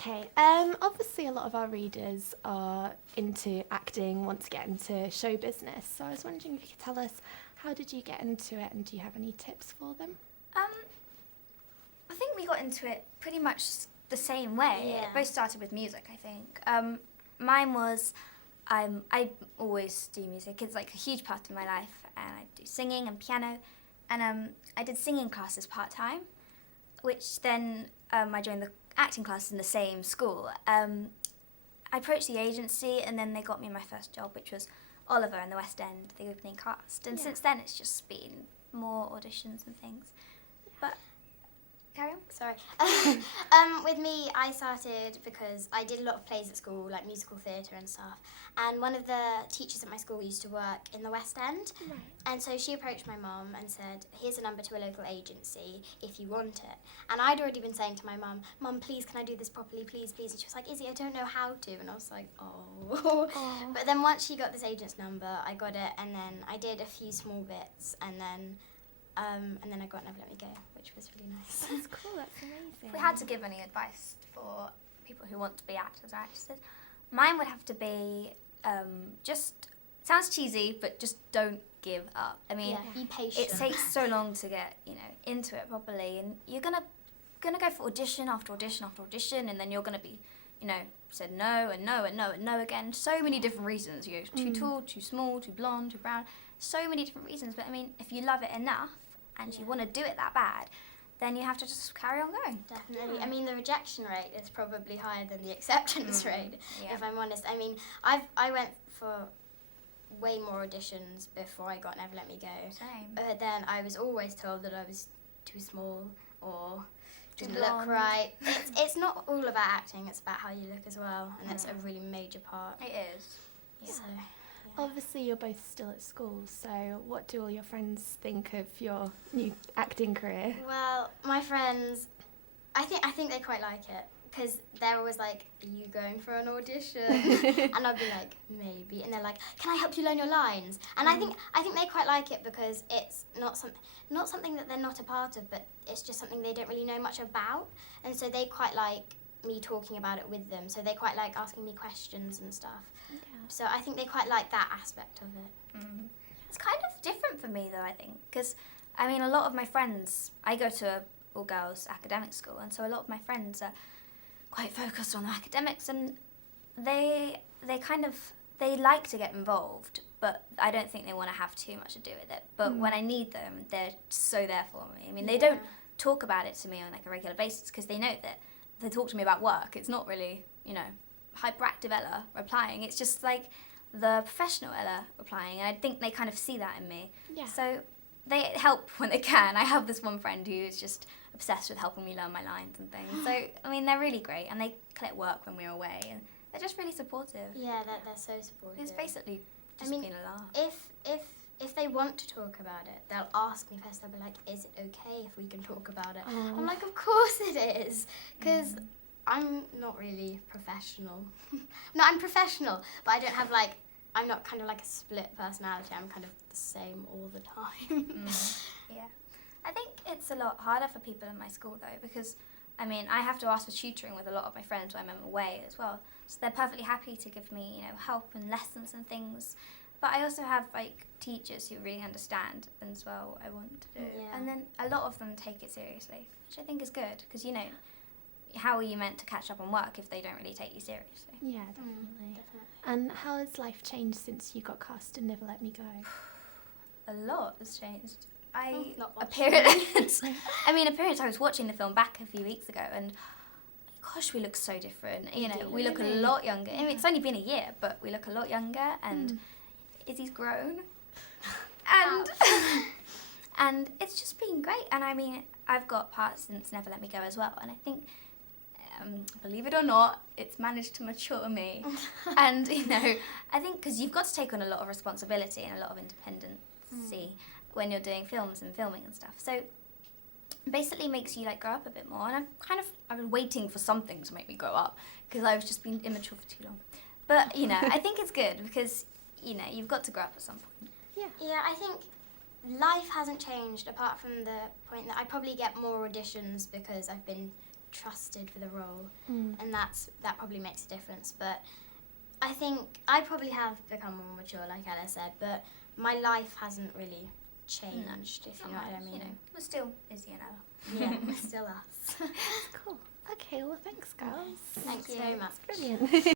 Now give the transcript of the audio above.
Okay, obviously a lot of our readers are into acting, want to get into show business. So I was wondering if you could tell us, how did you get into it, and do you have any tips for them? I think we got into it pretty much the same way. Yeah. It both started with music, I think. Mine was, I always do music. It's like a huge part of my life, and I do singing and piano. And I did singing classes part-time, which then I joined the acting classes in the same school. I approached the agency, and then they got me my first job, which was Oliver in the West End, the opening cast. And since then, it's just been more auditions and things. But carry on. Sorry. With me, I started because I did a lot of plays at school, like musical theatre and stuff. And one of the teachers at my school used to work in the West End. Right. And so she approached my mum and said, here's a number to a local agency if you want it. And I'd already been saying to my mum, Mum, please, can I do this properly, please, please? And she was like, Izzy, I don't know how to. And I was like, oh. But then once she got this agent's number, I got it, and then I did a few small bits, and then I got Never Let Me Go, which was really nice. That's cool, that's amazing. If we had to give any advice for people who want to be actors or actresses, mine would have to be just, sounds cheesy, but just don't give up. I mean, Be patient. it takes so long to get, into it properly, and you're gonna go for audition after audition after audition, and then you're gonna be, said no and no and no and no again. So many different reasons. You're too tall, too small, too blonde, too brown. So many different reasons. But I mean, if you love it enough and you want to do it that bad, then you have to just carry on going. Definitely. I mean, the rejection rate is probably higher than the acceptance rate, if I'm honest. I mean, I went for way more auditions before I got Never Let Me Go. Same. But then I was always told that I was too small or didn't look blonde. right. It's not all about acting, it's about how you look as well, and that's a really major part. It is. Yeah. So, Obviously you're both still at school, so what do all your friends think of your new acting career? well, my friends, I think they quite like it, because they're always like, are you going for an audition? And I'll be like, maybe. And they're like, can I help you learn your lines? And I think they quite like it because it's not something that they're not a part of, but it's just something they don't really know much about. And so they quite like me talking about it with them. So they quite like asking me questions and stuff. Yeah. So I think they quite like that aspect of it. It's kind of different for me, though, I think, because, I mean, a lot of my friends, I go to a all-girls academic school, and so a lot of my friends are quite focused on academics, and they like to get involved, but I don't think they want to have too much to do with it. But when I need them, they're so there for me. I mean, they don't talk about it to me on like a regular basis because they know that they talk to me about work. It's not really, hyperactive Ella replying. It's just like the professional Ella replying, and I think they kind of see that in me. Yeah. So they help when they can. I have this one friend who is just obsessed with helping me learn my lines and things. So, I mean, they're really great, and they collect work when we're away, and they're just really supportive. Yeah, they're so supportive. It's basically just being a laugh. If they want to talk about it, they'll ask me first. They'll be like, is it okay if we can talk about it? I'm like, of course it is, because I'm not really professional. No, I'm professional, but I don't have I'm not kind of like a split personality. I'm kind of the same all the time. Yeah. I think it's a lot harder for people in my school, though, because, I mean, I have to ask for tutoring with a lot of my friends when I'm away as well. So they're perfectly happy to give me, help and lessons and things. But I also have, teachers who really understand as well what I want to do. Yeah. And then a lot of them take it seriously, which I think is good, because, how are you meant to catch up on work if they don't really take you seriously? Yeah, definitely. Definitely. And how has life changed since you got cast in Never Let Me Go? A lot has changed. Not much. Appearance. I was watching the film back a few weeks ago, and gosh, we look so different. We look a lot younger. I mean, it's only been a year, but we look a lot younger, and Izzy's grown, and it's just been great. And I mean, I've got parts since Never Let Me Go as well, and I think, believe it or not, it's managed to mature me. And I think because you've got to take on a lot of responsibility and a lot of independency when you're doing films and filming and stuff. So basically makes you grow up a bit more. And I was waiting for something to make me grow up because I've just been immature for too long. But I think it's good because you've got to grow up at some point. Yeah, I think life hasn't changed apart from the point that I probably get more auditions because I've been trusted for the role, Mm. and that probably makes a difference. But I think I probably have become more mature, like Ella said, but my life hasn't really changed, if you know what I mean. You know, we're still Izzy and Ella. Yeah, we're still us. Cool. Okay, well, thanks, girls. Thanks very much. Brilliant.